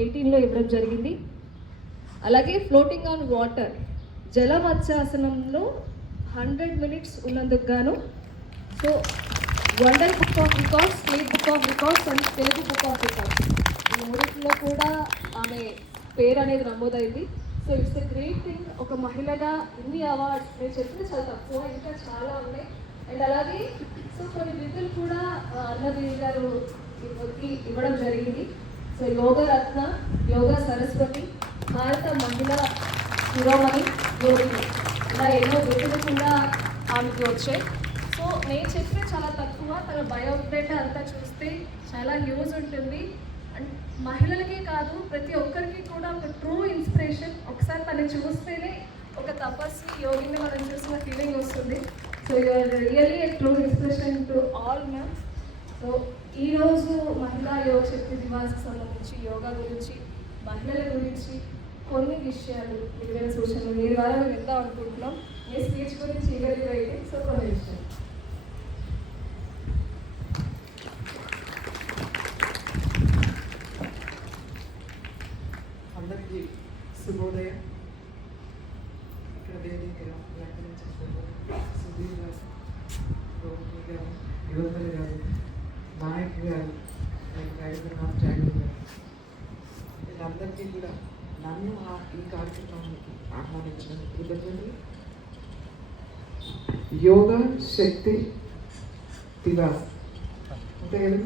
18లో ఇవ్వడం జరిగింది. అలాగే ఫ్లోటింగ్ ఆన్ వాటర్ జల మత్స్యాసనంలో 100 minutes ఉన్నందుకు గాను so world book of records, state book of records and Telugu book of records ఈ మూడింటిలో కూడా ఆమె పేరు అనేది నమోదైంది. So it's a great thing. ఒక మహిళగా ఇన్ని అవార్డ్స్ నేను చెప్పింది చాలా తక్కువ, ఇంకా చాలా ఉన్నాయి. అండ్ అలాగే సో కొన్ని విధులు కూడా అన్నదేవి గారు ఇవ్వడం జరిగింది. సో యోగ రత్న, యోగ సరస్వతి, భారత మహిళా శిరోమణి, యోగిని, ఇలా ఎన్నో విధులు కూడా ఆమెకి వచ్చాయి. సో నేను చెప్పిన చాలా తక్కువ, తన బయోడేటా అంతా చూస్తే చాలా న్యూస్ ఉంటుంది. అండ్ మహిళలకే కాదు ప్రతి ఒక్కరికి కూడా ఒక ట్రూ ఇన్స్పిరేషన్. ఒకసారి తనని చూస్తేనే ఒక తపస్వి యోగిని మనం చూసిన ఫీలింగ్ వస్తుంది. So you're really a true inspiration to all ma'am. సో ఈరోజు మహిళా యోగ శక్తి దివాస్కి సంబంధించి యోగా గురించి, మహిళల గురించి కొన్ని విషయాలు విలువైన సూచనలు మీ ద్వారా మేము వెళ్దాం అనుకుంటున్నాం. మీ స్పీచ్ గురించి ఈగర్గా అయితే సో కొన్ని విషయాలు. అందరికీ శుభోదయం. ఇక్కడ వేదిక సుధీర్ గారు, గౌతమి గారు, యువతలు గారు, నాయక్ గారు, రవీంద్రనాథ్ ఠాగూర్ గారు, వీళ్ళందరికీ కూడా నన్ను ఈ కార్యక్రమానికి ఆహ్వానించిన కృతజ్ఞతలు. యోగ శక్తి దివాస్ అంతే కదా,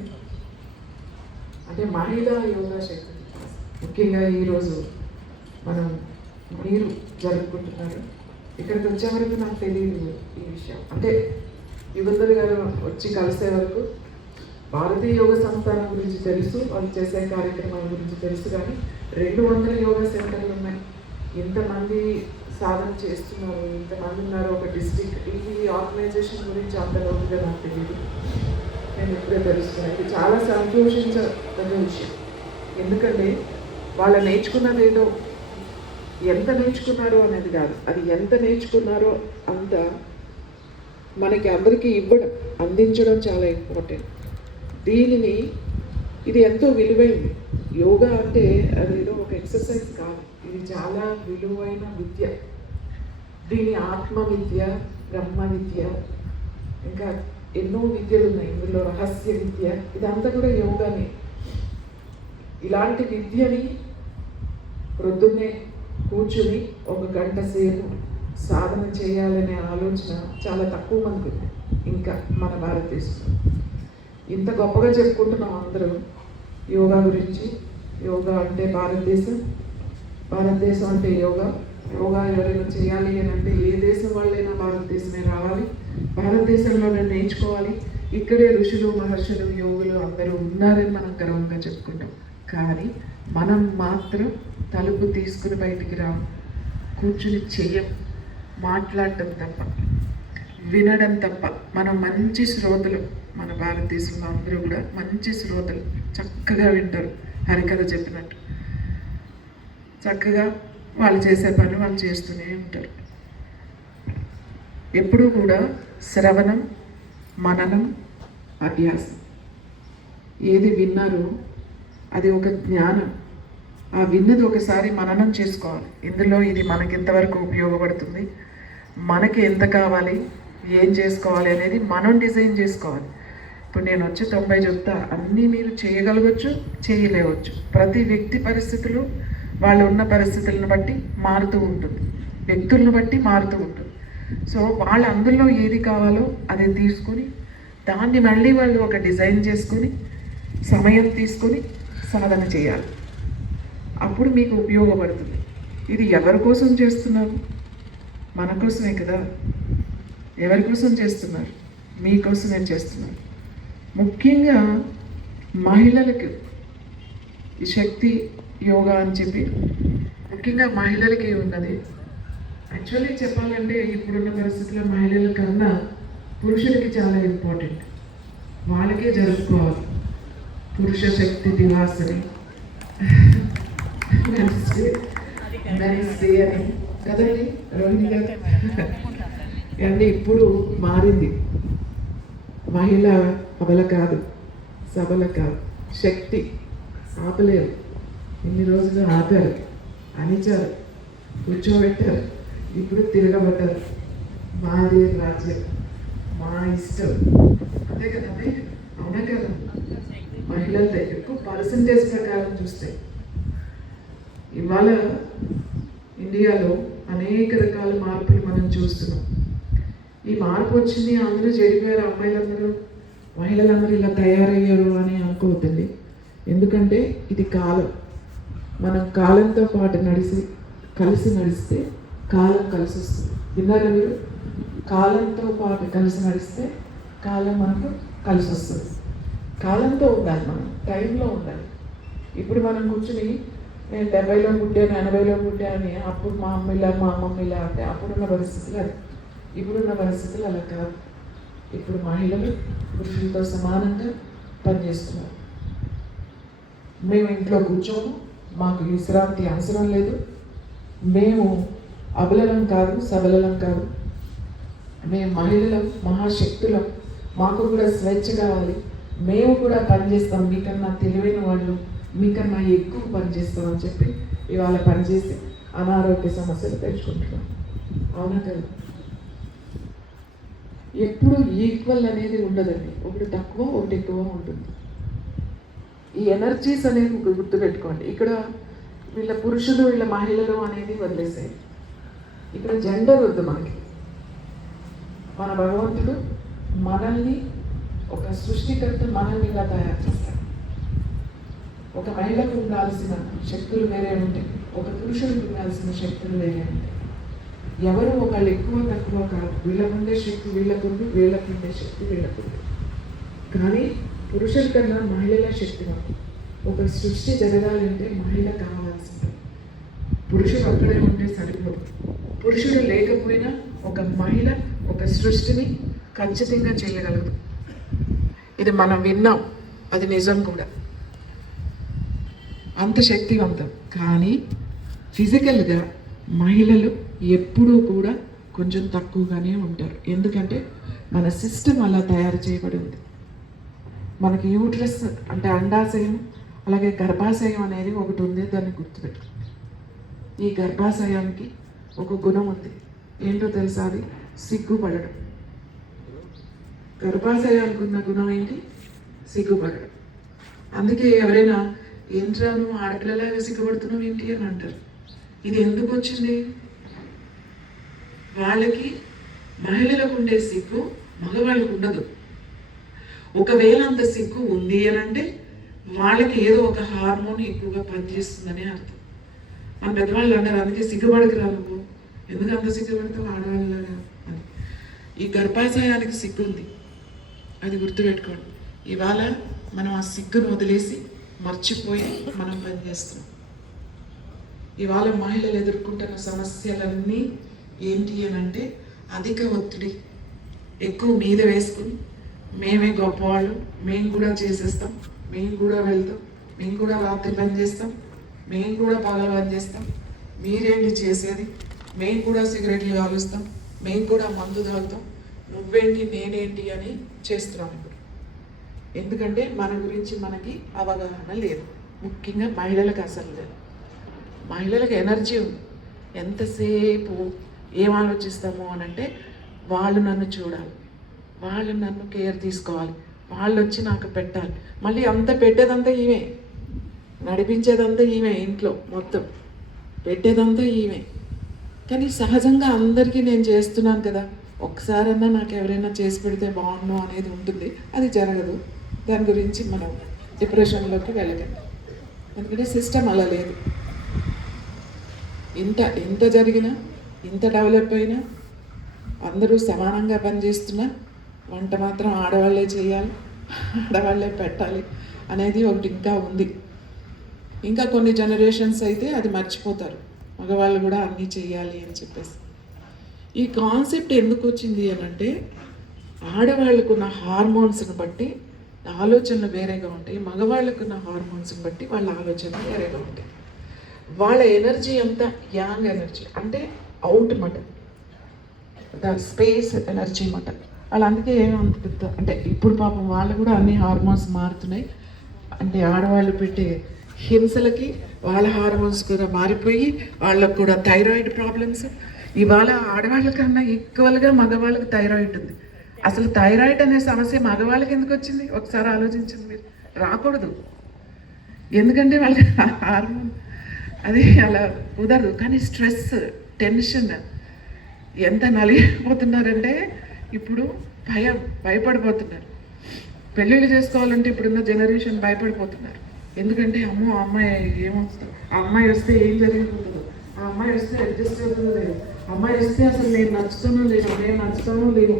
అంటే మహిళా యోగా శక్తి దివాస్. ముఖ్యంగా ఈరోజు మీరు జరుపుకుంటున్నారు. ఇక్కడికి వచ్చే వరకు నాకు తెలియదు ఈ విషయం. అంటే యుగంధర్ గారు వచ్చి కలిసే వరకు భారతీయ యోగ సంస్థానం గురించి తెలుసు, వాళ్ళు చేసే కార్యక్రమాల గురించి తెలుసు. కానీ 200 యోగా సెంటర్లు ఉన్నాయి, ఇంతమంది సాధన చేస్తున్నారు, ఇంతమంది ఉన్నారు ఒక డిస్ట్రిక్ట్. ఈ ఆర్గనైజేషన్ గురించి అంత లోతుగా నాకు తెలియదు. నేను ఇప్పుడే తెలుసుకున్నాను. ఇది చాలా సంతోషించదగ్గ విషయం. ఎందుకంటే వాళ్ళు నేర్చుకున్నది ఏదో ఎంత నేర్చుకున్నారో అనేది కాదు, అది ఎంత నేర్చుకున్నారో అంత మనకి అందరికీ అందించడం చాలా ఇంపార్టెంట్. దీనిని ఇది ఎంతో విలువైంది. యోగా అంటే అది ఏదో ఒక ఎక్సర్సైజ్ కాదు, ఇది చాలా విలువైన విద్య. దీని ఆత్మ విద్య, బ్రహ్మ విద్య, ఇంకా ఎన్నో విద్యలు ఉన్నాయి. ఇందులో రహస్య విద్య, ఇదంతా కూడా యోగానే. ఇలాంటి విద్యని ప్రొద్దున్నే కూర్చుని 1 గంట సేపు సాధన చేయాలనే ఆలోచన చాలా తక్కువ మందికి ఉంది ఇంకా మన భారతదేశంలో. ఇంత గొప్పగా చెప్పుకుంటున్నాం అందరూ యోగా గురించి. యోగా అంటే భారతదేశం, భారతదేశం అంటే యోగా. యోగా ఎవరైనా చేయాలి అని అంటే ఏ దేశం వాళ్ళైనా భారతదేశమే రావాలి, భారతదేశంలోనే నేర్చుకోవాలి. ఇక్కడే ఋషులు, మహర్షులు, యోగులు అందరూ ఉన్నారని మనం గర్వంగా చెప్పుకుంటాం. కానీ మనం మాత్రం తలుపు తీసుకుని బయటికి రాము, కూర్చుని చెయ్యం, మాట్లాడటం తప్ప, వినడం తప్ప. మనం మంచి శ్రోతలు, మన భారతదేశంలో అందరూ కూడా మంచి శ్రోతలు, చక్కగా వింటారు. హరికథ చెప్పినట్టు చక్కగా వాళ్ళు చేసే పని వాళ్ళు చేస్తూనే ఉంటారు. ఎప్పుడూ కూడా శ్రవణం, మననం, అభ్యాసం. ఏది విన్నారో అది ఒక జ్ఞానం. ఆ విన్నది ఒకసారి మననం చేసుకోవాలి. ఇందులో ఇది మనకి ఎంతవరకు ఉపయోగపడుతుంది, మనకి ఎంత కావాలి, ఏం చేసుకోవాలి అనేది మనం డిజైన్ చేసుకోవాలి. ఇప్పుడు నేను వచ్చి 90 చెప్తా, అన్నీ మీరు చేయగలగచ్చు, చేయలేవచ్చు. ప్రతి వ్యక్తి పరిస్థితులు వాళ్ళు ఉన్న పరిస్థితులను బట్టి మారుతూ ఉంటుంది, వ్యక్తులను బట్టి మారుతూ ఉంటుంది. సో వాళ్ళు అందులో ఏది కావాలో అది తీసుకొని దాన్ని మళ్ళీ వాళ్ళు ఒక డిజైన్ చేసుకొని సమయం తీసుకొని సాధన చేయాలి. అప్పుడు మీకు ఉపయోగపడుతుంది. ఇది ఎవరి కోసం చేస్తున్నారు? మన కోసమే కదా. ఎవరి కోసం చేస్తున్నారు? మీకోసమే చేస్తున్నారు. ముఖ్యంగా మహిళలకు ఈ శక్తి యోగా అని చెప్పి ముఖ్యంగా మహిళలకి ఉన్నది. యాక్చువల్లీ చెప్పాలంటే ఇప్పుడున్న పరిస్థితుల్లో మహిళల కన్నా పురుషులకి చాలా ఇంపార్టెంట్. వాళ్ళకే జరుపుకోవాలి పురుష శక్తి దివాస్ అని, వెన్స్డే అని కదండి రోహిణి గారు. అంటే ఇప్పుడు మారింది. మహిళ అబల కాదు, సబల కాదు, శక్తి ఆపలేరు. ఇన్ని రోజులు ఆపారు, అణిచారు, కూర్చోబెట్టారు, ఇప్పుడు తిరగబడ్డారు. మాది రాజ్యం, మా ఇష్టం, అంతే కదండి, అవునా కదా? మహిళలతో ఎక్కువ పర్సంటేజ్ ప్రకారం చూస్తే ఇవాళ ఇండియాలో అనేక రకాల మార్పులు మనం చూస్తున్నాం. ఈ మార్పు వచ్చింది, అందరూ చెడిపోయారు, అమ్మాయిలందరూ మహిళలందరూ ఇలా తయారయ్యారు అని అనుకోవద్దండి. ఎందుకంటే ఇది కాలం. మనం కాలంతో పాటు కలిసి నడిస్తే కాలం కలిసి వస్తుంది. విన్నారా మీరు? కాలంతో పాటు కలిసి నడిస్తే కాలం మనకు కలిసి వస్తుంది. కాలంతో ఉండాలి, మనం టైంలో ఉండాలి. ఇప్పుడు మనం కూర్చుని నేను 70లో పుట్టాను, 80లో పుట్టాను, అప్పుడు మా అమ్మమ్మిలా అంటే అప్పుడున్న పరిస్థితులు అది. ఇప్పుడున్న పరిస్థితులు అలా కాదు. ఇప్పుడు మహిళలు పురుషులతో సమానంగా పనిచేస్తున్నారు. మేము ఇంట్లో కూర్చోము, మాకు విశ్రాంతి అవసరం లేదు. మేము అబలలం కాదు, సబలలం కాదు. మేము మహిళలం, మహాశక్తులం. మాకు కూడా స్వేచ్ఛ కావాలి. మేము కూడా పనిచేస్తాం, మీకన్నా తెలివైన వాళ్ళు, మీకన్నా ఎక్కువ పనిచేస్తామని చెప్పి ఇవాళ పనిచేసి అనారోగ్య సమస్యలు తెచ్చుకుంటున్నాం. అవునా కదా? ఎప్పుడు ఈక్వల్ అనేది ఉండదండి. ఒకటి తక్కువ, ఒకటి ఎక్కువ ఉంటుంది. ఈ ఎనర్జీస్ అనేవి గుర్తుపెట్టుకోండి. ఇక్కడ వీళ్ళ పురుషులు, వీళ్ళ మహిళలు అనేది వదిలేసాయి. ఇక్కడ జెండర్ వద్దు మనకి. మన భగవంతుడు మనల్ని, ఒక సృష్టికర్త మనల్ని ఇలా తయారు చేస్తాడు. ఒక మహిళకు ఉండాల్సిన శక్తులు వేరే ఉంటాయి, ఒక పురుషుడికి ఉండాల్సిన శక్తులు వేరే ఉంటాయి. ఎవరు ఒకళ్ళు ఎక్కువ తక్కువ కాదు. వీళ్ళకుండే శక్తి వీళ్ళకుంది, వీళ్ళకుండే శక్తి వీళ్ళకుంది. కానీ పురుషుల కన్నా మహిళల శక్తి ఉంది. ఒక సృష్టి జరగాలంటే మహిళ కావాల్సింది. పురుషుడు అక్కడే ఉంటే సరిపోదు. పురుషుడు లేకపోయినా ఒక మహిళ ఒక సృష్టిని ఖచ్చితంగా చేయగలదు. ఇది మనం విన్నాం, అది నిజం కూడా. అంత శక్తివంతం. కానీ ఫిజికల్గా మహిళలు ఎప్పుడూ కూడా కొంచెం తక్కువగానే ఉంటారు. ఎందుకంటే మన సిస్టమ్ అలా తయారు చేయబడి ఉంది. మనకి యూట్రస్ అంటే అండాశయం, అలాగే గర్భాశయం అనేది ఒకటి ఉంది. దాన్ని గుర్తుపెట్టుకోండి. ఈ గర్భాశయానికి ఒక గుణం ఉంది. ఏంటో తెలుసా? అది సిగ్గుపడడం. గర్భాశయానికి ఉన్న గుణం ఏంటి? సిగ్గుపడడం. అందుకే ఎవరైనా ఏంట్రా నువ్వు ఆడపిల్లలాగా సిగ్గుపడుతున్నావు ఏంటి అని అంటారు. ఇది ఎందుకు వచ్చింది? వాళ్ళకి మహిళలకు ఉండే సిగ్గు మగవాళ్ళకు ఉండదు. ఒకవేళ అంత సిగ్గు ఉంది అని అంటే వాళ్ళకి ఏదో ఒక హార్మోన్ ఎక్కువగా పనిచేస్తుందని అర్థం. మన పెద్దవాళ్ళు అంటారు, అందుకే సిగ్గుపడకురా నువ్వు, ఎందుకు అంత సిగ్గుపడతావు ఆడవాళ్ళలాగా అని. ఈ గర్భాశయానికి సిగ్గు ఉంది, అది గుర్తుపెట్టుకోండి. ఇవాళ మనం ఆ సిగ్గును వదిలేసి మర్చిపోయి మనం పనిచేస్తున్నాం. ఇవాళ మహిళలు ఎదుర్కొంటున్న సమస్యలన్నీ ఏంటి అని అంటే అధిక ఒత్తిడి, ఎక్కువ మీద వేసుకుని మేమే గొప్పవాళ్ళు, మేము కూడా చేసేస్తాం, మేము కూడా వెళ్తాం, మేము కూడా రాత్రి పని చేస్తాం, మేము కూడా పగల పని చేస్తాం, మీరేంటి చేసేది, మేము కూడా సిగరెట్లు కాలుస్తాం, మేము కూడా మందు తాగుతాం, నువ్వేంటి నేనేంటి అని చేస్తున్నాం ఇప్పుడు. ఎందుకంటే మన గురించి మనకి అవగాహన లేదు. ముఖ్యంగా మహిళలకు అసలు లేదు. మహిళలకు ఎనర్జీ ఉంది. ఎంతసేపు ఏం ఆలోచిస్తాము అని అంటే వాళ్ళు నన్ను చూడాలి, వాళ్ళు నన్ను కేర్ తీసుకోవాలి, వాళ్ళు వచ్చి నాకు పెట్టాలి. మళ్ళీ అంత పెట్టేదంతా ఈమె, నడిపించేదంతా ఈమె, ఇంట్లో మొత్తం పెట్టేదంతా ఈమె. కానీ సహజంగా అందరికీ నేను చేస్తున్నాను కదా, ఒక్కసారన్నా నాకు ఎవరైనా చేసి పెడితే బాగుండు అనేది ఉంటుంది. అది జరగదు. దాని గురించి మనం డిప్రెషన్లోకి వెళ్ళకండి. ఎందుకంటే సిస్టమ్ అలా లేదు. ఇంత జరిగినా, ఇంత డెవలప్ అయినా, అందరూ సమానంగా పనిచేస్తున్నా వంట మాత్రం ఆడవాళ్ళే చేయాలి, ఆడవాళ్ళే పెట్టాలి అనేది ఒకటి ఇంకా ఉంది. ఇంకా కొన్ని జనరేషన్స్ అయితే అది మర్చిపోతారు, మగవాళ్ళు కూడా అన్నీ చేయాలి అని చెప్పేసి. ఈ కాన్సెప్ట్ ఎందుకు వచ్చింది అని అంటే ఆడవాళ్ళకున్న హార్మోన్స్ని బట్టి ఆలోచనలు వేరేగా ఉంటాయి, మగవాళ్ళకున్న హార్మోన్స్ని బట్టి వాళ్ళ ఆలోచనలు వేరేగా ఉంటాయి. వాళ్ళ ఎనర్జీ అంతా యాంగ్ ఎనర్జీ, అంటే అవుట్ మాట, ద స్పేస్ ఎనర్జీ మాట. వాళ్ళు అందుకే ఏమంత పెద్ద అంటే ఇప్పుడు పాపం వాళ్ళు కూడా అన్ని హార్మోన్స్ మారుతున్నాయి. అంటే ఆడవాళ్ళు పెట్టే హింసలకి వాళ్ళ హార్మోన్స్ కూడా మారిపోయి వాళ్ళకు కూడా థైరాయిడ్ ప్రాబ్లమ్స్. ఇవాళ ఆడవాళ్ళకన్నా ఈక్వల్గా మగవాళ్ళకి థైరాయిడ్ ఉంది. అసలు థైరాయిడ్ అనే సమస్య మగవాళ్ళకి ఎందుకు వచ్చింది ఒకసారి ఆలోచించండి మీరు. రాకూడదు, ఎందుకంటే వాళ్ళకి హార్మోన్ అది అలా కుదరదు. కానీ స్ట్రెస్, టెన్షన్ ఎంత నలిగిపోతున్నారంటే ఇప్పుడు భయపడిపోతున్నారు. పెళ్ళిళ్ళు చేసుకోవాలంటే ఇప్పుడున్న జనరేషన్ భయపడిపోతున్నారు. ఎందుకంటే అమ్మో ఆ అమ్మాయి ఏమొస్తుంది, ఆ అమ్మాయి వస్తే ఏం జరిగిపోతుందో, ఆ అమ్మాయి వస్తే అడ్జస్ట్ అవుతుందో లేదు, అమ్మాయి వస్తే అసలు నేను నచ్చుతానో లేదు, నేను నచ్చుతానో లేదు,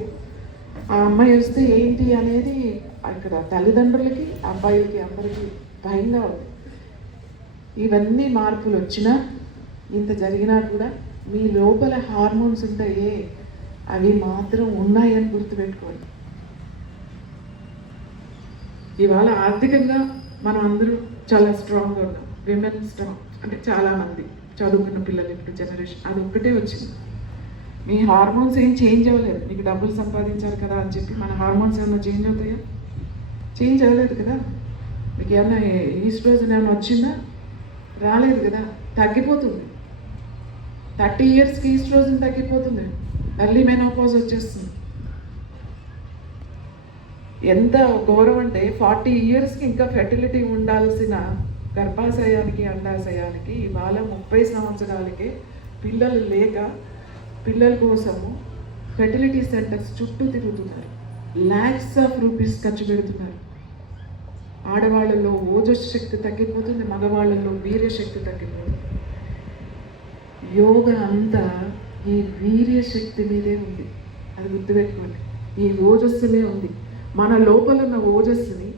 ఆ అమ్మాయి వస్తే ఏంటి అనేది ఇక్కడ తల్లిదండ్రులకి అబ్బాయిలకి అందరికీ భయంగా ఉంది. ఇవన్నీ మార్పులు వచ్చినా ఇంత జరిగినా కూడా మీ లోపల హార్మోన్స్ ఉంటాయే అవి మాత్రం ఉన్నాయని గుర్తుపెట్టుకోండి. ఇవాళ ఆర్థికంగా మనం అందరూ చాలా స్ట్రాంగ్గా ఉన్నాం. విమెన్ స్ట్రాంగ్ అంటే చాలామంది చదువుకున్న పిల్లలు ఇప్పుడు జనరేషన్ అది ఒక్కటే వచ్చింది. మీ హార్మోన్స్ ఏం చేంజ్ అవ్వలేదు. మీకు డబ్బులు సంపాదించారు కదా అని చెప్పి మన హార్మోన్స్ ఏమైనా చేంజ్ అవుతాయా? చేంజ్ అవ్వలేదు కదా. మీకు ఏమన్నా ఈస్ట్రోజన్ ఏమైనా వచ్చిందా? రాలేదు కదా. తగ్గిపోతుంది. 30 ఇయర్స్కి ఈస్ట్రోజన్ తగ్గిపోతుంది. ఎర్లీ మెనోపాజ్ వచ్చేస్తుంది. ఎంత ఘోరం అంటే 40 ఇయర్స్కి ఇంకా ఫెర్టిలిటీ ఉండాల్సిన గర్భాశయానికి అండాశయానికి ఇవాళ 30 సంవత్సరాలకే పిల్లలు లేక పిల్లల కోసము ఫెర్టిలిటీ సెంటర్స్ చుట్టూ తిరుగుతున్నారు. ల్యాక్స్ ఆఫ్ రూపీస్ ఖర్చు పెడుతున్నారు. ఆడవాళ్ళలో ఓజస్ శక్తి తగ్గిపోతుంది, మగవాళ్ళలో వీర్య శక్తి తగ్గిపోతుంది. యోగా అంతా ఈ వీర్య శక్తి మీదే ఉంది, అది గుర్తుపెట్టుకోండి. ఈ ఓజస్సునే ఉంది. మన లోపల ఉన్న ఓజస్సుని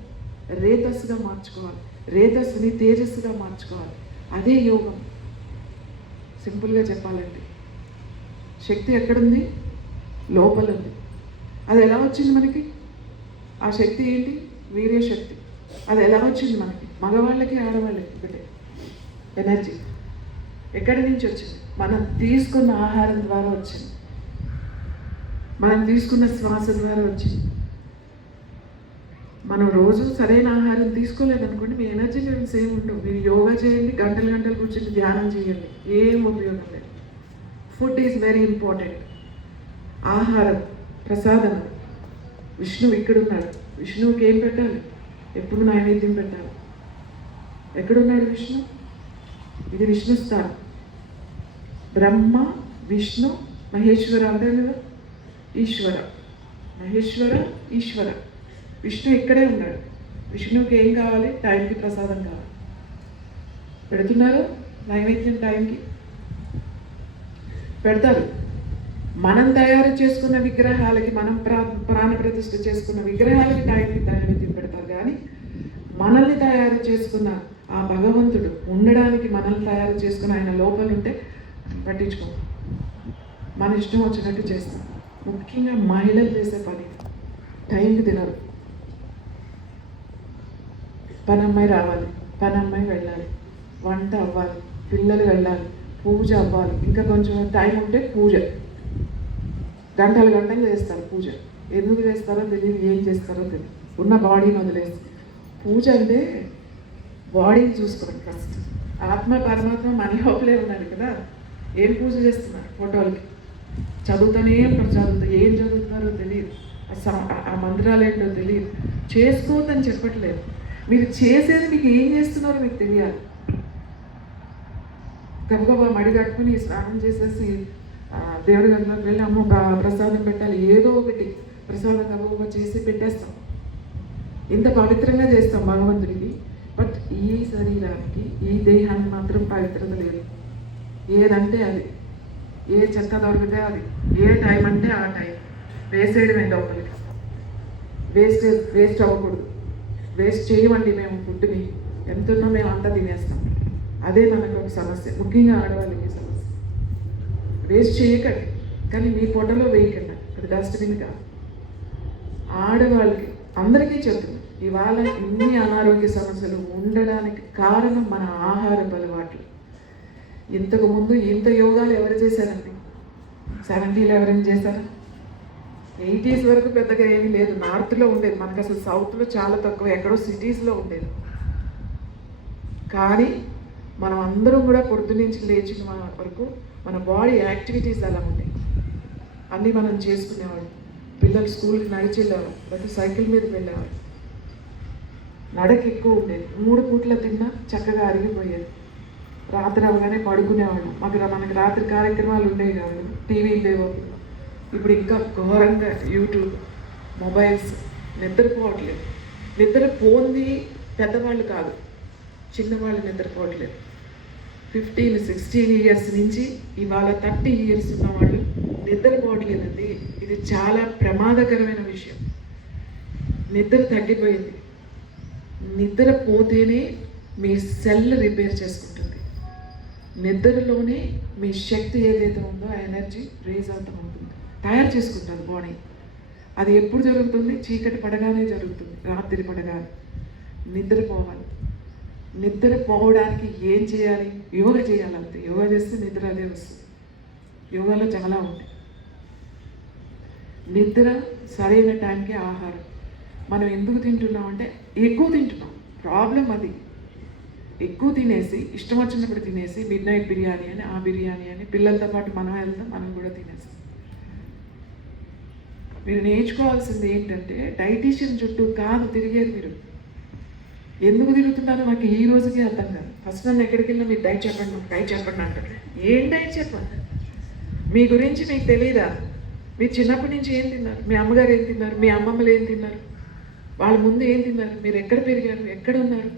రేతస్సుగా మార్చుకోవాలి, రేతస్సుని తేజస్సుగా మార్చుకోవాలి. అదే యోగం. సింపుల్గా చెప్పాలంటే శక్తి ఎక్కడుంది? లోపల ఉంది. అది ఎలా వచ్చింది మనకి? ఆ శక్తి ఏంటి? వీర్య శక్తి. అది ఎలా వచ్చింది మనకి? మగవాళ్ళకి ఆడవాళ్ళకి ఒకటే ఎనర్జీ. ఎక్కడి నుంచి వచ్చింది? మనం తీసుకున్న ఆహారం ద్వారా వచ్చింది, మనం తీసుకున్న శ్వాస ద్వారా వచ్చింది. మనం రోజు సరైన ఆహారం తీసుకోలేదనుకోండి, మీ ఎనర్జీ లెవెల్స్ ఏమి ఉండవు. మీరు యోగా చేయండి, గంటలు గంటలు కూర్చొని ధ్యానం చేయండి, ఏం ఉపయోగం లేదు. Food is very important. ఆహారం ప్రసాదం. విష్ణువు ఇక్కడున్నాడు. విష్ణువుకి ఏం పెట్టాలి? ఎప్పుడు నైవేద్యం పెట్టాలి. ఎక్కడున్నాడు విష్ణు? ఇది విష్ణు స్థానం. బ్రహ్మ, విష్ణు, మహేశ్వర అంటే కదా, ఈశ్వర. మహేశ్వర, ఈశ్వర. విష్ణు ఇక్కడే ఉన్నాడు. విష్ణువుకి ఏం కావాలి? టైంకి ప్రసాదం కావాలి. పెడుతున్నారు నైవేద్యం, టైంకి పెడతారు. మనం తయారు చేసుకున్న విగ్రహాలకి, మనం ప్రాణప్రతిష్ఠ చేసుకున్న విగ్రహాలకి టైంకి నైవేద్యం పెడతారు. కానీ మనల్ని తయారు చేసుకున్న ఆ భగవంతుడు ఉండడానికి మనల్ని తయారు చేసుకున్న ఆయన లోపల ఉంటే పట్టించుకో, మన ఇష్టం వచ్చినట్టు చేస్తాం. ముఖ్యంగా మహిళలు చేసే పని టైంకి తినరు. పనమ్మాయి రావాలి, పనమ్మాయి వెళ్ళాలి, వంట అవ్వాలి, పిల్లలు వెళ్ళాలి, పూజ అవ్వాలి, ఇంకా కొంచెం టైం ఉంటే పూజ. గంటలు గంటలు చేస్తారు పూజ. ఎందుకు చేస్తారో తెలియదు, ఏం చేస్తారో తెలియదు. ఉన్న బాడీని వదిలేసి పూజ అంటే బాడీని చూసుకోండి ఫస్ట్. ఆత్మ పరమాత్మ మన లోపలే ఉన్నాడు కదా. ఏం పూజ చేస్తున్నారు? ఫోటోలకి చదువుతూనే ఉంటారు. ఏం చదువుతున్నారో తెలియదు, ఆ మంత్రాలు ఏంటో తెలియదు. చేసుకోవద్దని చెప్పట్లేదు, మీరు చేసేది మీకు ఏం చేస్తున్నారో మీకు తెలియాలి. గబగబా మడి కట్టుకుని స్నానం చేసేసి దేవుడి గదిలోకి వెళ్ళి అమ్మ ప్రసాదం పెట్టాలి, ఏదో ఒకటి ప్రసాదం గబగబా చేసి పెట్టేస్తాం. ఇంత పవిత్రంగా చేస్తాం భగవంతుడికి. బట్ ఈ శరీరానికి, ఈ దేహానికి మాత్రం పవిత్రత లేదు. ఏదంటే అది, ఏ చెత్త దొరికితే అది, ఏ టైం అంటే ఆ టైం వేసేయడమే లోపలికి. వేస్ట్ అవ్వకూడదు. వేస్ట్ చేయమండి. మేము ఫుడ్ని ఎంతున్నా మేము అంతా తినేస్తాం. అదే మనకు ఒక సమస్య, ముఖ్యంగా ఆడవాళ్ళకి సమస్య. వేస్ట్ చేయకండి, కానీ మీ పొట్టలో వేయకండి. అది డస్ట్బిన్ కాదు. ఆడవాళ్ళకి అందరికీ చెప్తుంది, ఇవాళ ఇన్ని అనారోగ్య సమస్యలు ఉండడానికి కారణం మన ఆహారపు అలవాట్లు. ఇంతకు ముందు ఇంత యోగాలు ఎవరు చేశారండి? 70లో ఎవరైనా చేశారా? 80s వరకు పెద్దగా ఏమీ లేదు. నార్త్లో ఉండేది, మనకు అసలు సౌత్లో చాలా తక్కువ, ఎక్కడో సిటీస్లో ఉండేది. కానీ మనం అందరం కూడా పొద్దున్నుంచి లేచిన వరకు మన బాడీ యాక్టివిటీస్ అలా ఉంటాయి, అన్నీ మనం చేసుకునేవాళ్ళు. పిల్లలు స్కూల్కి నడిచి వెళ్ళేవాళ్ళు, ప్రతి సైకిల్ మీద వెళ్ళేవాళ్ళు. నడక ఎక్కువ ఉండేది, 3 పూట్ల తిన్నా చక్కగా అరిగిపోయేది. రాత్రి అవగానే పడుకునేవాళ్ళం. మనకి రాత్రి కార్యక్రమాలు ఉండేవి కాదు, టీవీలు లేవు. ఇప్పుడు ఇంకా ఘోరంగా యూట్యూబ్, మొబైల్స్. నిద్రపోవట్లేదు. నిద్రపోంది పెద్దవాళ్ళు కాదు, చిన్నవాళ్ళు నిద్రపోవట్లేదు. 15-16 ఇయర్స్ నుంచి ఇవాళ 30 ఇయర్స్ ఉన్న వాళ్ళు నిద్రపోవట్లేదండి. ఇది చాలా ప్రమాదకరమైన విషయం. నిద్ర తగ్గిపోయింది. నిద్రపోతేనే మీ సెల్ రిపేర్ చేసుకుంటుంది. నిద్రలోనే మీ శక్తి ఏదైతే ఉందో ఆ ఎనర్జీ రేజ్ అవుతూ ఉంటుంది, తయారు చేసుకుంటుంది బాడీ. అది ఎప్పుడు జరుగుతుంది? చీకటి పడగానే జరుగుతుంది, రాత్రి పడగానే. నిద్రపోవాలి. నిద్రపోవడానికి ఏం చేయాలి? యోగా చేయాలి. అంతే. యోగా చేస్తే నిద్ర అదే వస్తుంది. యోగాలో చాలా ఉంటాయి. నిద్ర, సరైన టైంకి ఆహారం. మనం ఎందుకు తింటున్నాం అంటే ఎక్కువ తింటున్నాం. ప్రాబ్లం అది. ఎక్కువ తినేసి, ఇష్టం వచ్చినప్పుడు తినేసి, మిడ్ నైట్ బిర్యానీ అని, ఆ బిర్యానీ అని, పిల్లలతో పాటు మనం వెళ్తాం, మనం కూడా తినేస్తాం. మీరు నేర్చుకోవాల్సింది ఏంటంటే డైటీషియన్ చుట్టూ కాదు తిరిగేది. మీరు ఎందుకు తిరుగుతున్నారో నాకు ఈ రోజుకి అర్థం కాదు. ఫస్ట్ నన్ను ఎక్కడికి వెళ్ళినా మీరు డైట్ చెప్పండి అంటారు. ఏం డైట్ చెప్పండి? మీ గురించి మీకు తెలియదా? మీరు చిన్నప్పటి నుంచి ఏం తిన్నారు? మీ అమ్మగారు ఏం తిన్నారు? మీ అమ్మమ్మలు ఏం తిన్నారు? వాళ్ళ ముందు ఏం తిన్నారు? మీరు ఎక్కడ పెరిగారు? ఎక్కడ ఉన్నారు?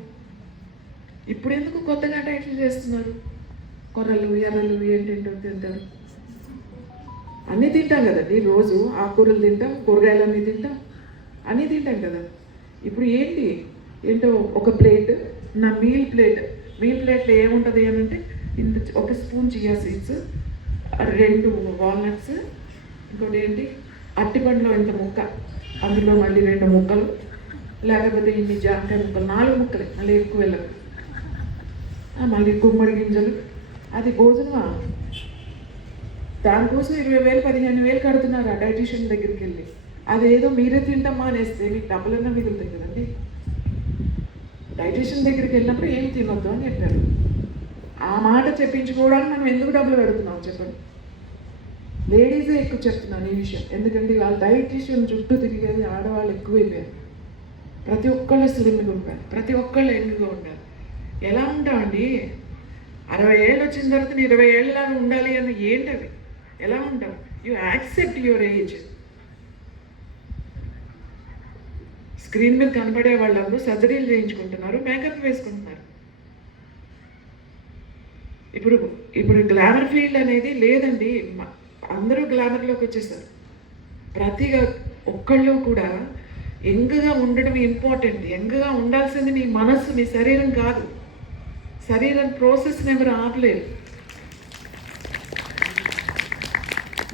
ఇప్పుడు ఎందుకు కొత్తగా డైట్లు చేస్తున్నారు? కొర్రలు, ఎర్రలు, ఏంటేంటో తింటారు. అన్నీ తింటాం కదండి. రోజు ఆకుకూరలు తింటాం, కూరగాయలన్నీ తింటాం, అన్నీ తింటాం కదా. ఇప్పుడు ఏంటో ఒక ప్లేట్, నా మీల్ ప్లేట్లో ఏముంటుంది అని అంటే, ఇంత 1 స్పూన్ చియా సీడ్స్, 2 వాల్నట్స్, ఇంకోటి ఏంటి అట్టిపండులో ఇంత ముక్క, అందులో మళ్ళీ 2 ముక్కలు, లేకపోతే ఇన్ని జాంకాయ ముక్కలు, 4 ముక్కలే, మళ్ళీ ఎక్కువ వెళ్ళదు. మళ్ళీ గుమ్మడి గింజలు. అది భోజనమా? దానికోసం 20,000 15,000 కడుతున్నారు ఆ డైటీషియన్ దగ్గరికి వెళ్ళి. అదేదో మీరే తింటామా అనేస్తే మీకు డబ్బులన్నా మిగులుతాయి కదండి. డైటీషియన్ దగ్గరికి వెళ్ళినప్పుడు ఏం తినొద్దు అని చెప్పారు. ఆ మాట చెప్పించుకోవడానికి మనం ఎందుకు డబ్బులు కడుతున్నాం చెప్పండి? లేడీసే ఎక్కువ చెప్తున్నాను ఈ విషయం. ఎందుకంటే వాళ్ళ డైటీషియన్ చుట్టూ తిరిగేది ఆడవాళ్ళు ఎక్కువైపోయారు. ప్రతి ఒక్కళ్ళు స్లిమ్గా ఉంటారు, ప్రతి ఒక్కళ్ళు యంగ్గా ఉంటారు. ఎలా ఉంటామండి? 60 ఏళ్ళు వచ్చిన తర్వాత 20 ఏళ్ళలాగా ఉండాలి అని ఏంటవి? ఎలా ఉంటాం? You accept your age. Screen మీద కనపడే వాళ్ళందరూ సర్జరీలు చేయించుకుంటున్నారు, మేకప్ వేసుకుంటున్నారు. ఇప్పుడు గ్లామర్ ఫీల్డ్ అనేది లేదండి. అందరూ గ్లామర్లోకి వచ్చేసారు. ప్రతి ఒక్కళ్ళు కూడా యంగ్గా ఉండడం ఇంపార్టెంట్. యంగ్గా ఉండాల్సింది మీ మనస్సు, మీ శరీరం కాదు. శరీరం ప్రాసెస్ని ఎవరు ఆపలేరు.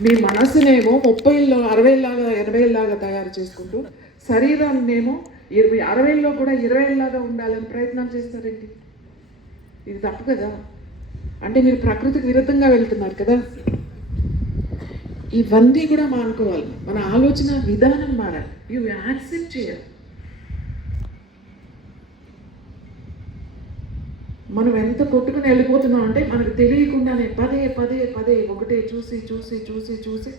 మీ మనసునేమో 30లో 60లాగా 80లాగా తయారు చేసుకుంటూ, శరీరాన్నేమో 60లో కూడా 20లాగా ఉండాలని ప్రయత్నం చేస్తారండి. ఇది తప్పు కదా. అంటే మీరు ప్రకృతికి విరుద్ధంగా వెళ్తున్నారు కదా. ఇవన్నీ కూడా మానుకోవాలి. మన ఆలోచన విధానం మారాలి. యూ యాక్సెప్ట్ చేయాలి. మనం ఎంత కొట్టుకుని వెళ్ళిపోతున్నాం అంటే మనకు తెలియకుండానే పదే ఒకటే చూసి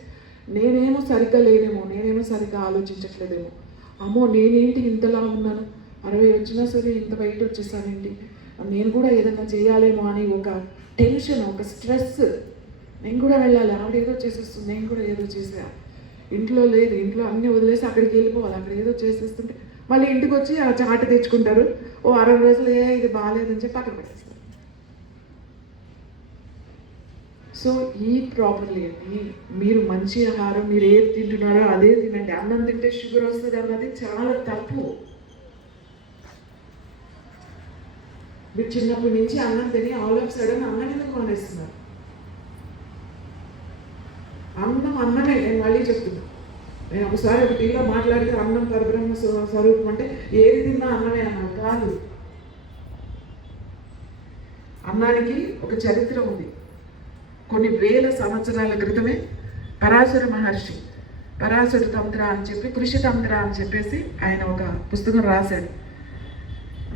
నేనేమో సరిగ్గా లేనేమో, నేనేమో సరిగ్గా ఆలోచించట్లేదేమో, అమ్మో నేనేంటి ఇంతలా ఉన్నాను, 60 వచ్చినా సరే ఇంత బయట వచ్చేసానండి, నేను కూడా ఏదైనా చేయాలేమో అని ఒక టెన్షన్, ఒక స్ట్రెస్. నేను కూడా వెళ్ళాలి, ఆవిడ ఏదో చేసేస్తుంది, నేను కూడా ఏదో చేసా. ఇంట్లో లేదు, ఇంట్లో అన్నీ వదిలేసి అక్కడికి వెళ్ళిపోవాలి. అక్కడ ఏదో చేసేస్తుంటే మళ్ళీ ఇంటికి వచ్చి ఆ చాట తెచ్చుకుంటారు. 60 రోజులు ఇది బాగాలేదని చెప్పి పక్కన పెట్టేస్తారు. సో ఈట్ ప్రాపర్లీ అండి. మీరు మంచి ఆహారం, మీరు ఏది తింటున్నారో అదే తినండి. అన్నం తింటే షుగర్ వస్తుంది అన్నది చాలా తప్పు. మీరు చిన్నప్పటి నుంచి అన్నం తిని ఆల్ ఆఫ్ సడన్ అన్నం ఎందుకు మానేస్తున్నారు? అన్నమే. నేను మళ్ళీ చెప్తున్నా. నేను ఒకసారి ఒక టీవీలో మాట్లాడితే అన్నం పరబ్రహ్మ స్వరూపం అంటే ఏది తిన్నా అన్నమే అన్నాను. కాదు. అన్నానికి ఒక చరిత్ర ఉంది. కొన్ని వేల సంవత్సరాల క్రితమే పరాశర మహర్షి పరాశర తంత్ర అని చెప్పి, కృషి తంత్ర అని చెప్పేసి ఆయన ఒక పుస్తకం రాశాడు.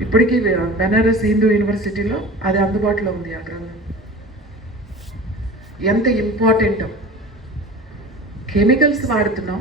ఇప్పటికీ బెనారస్ హిందూ యూనివర్సిటీలో అది అందుబాటులో ఉంది ఆ గ్రంథం. ఎంత ఇంపార్టెంట్ కెమికల్స్ వాడుతున్నాం,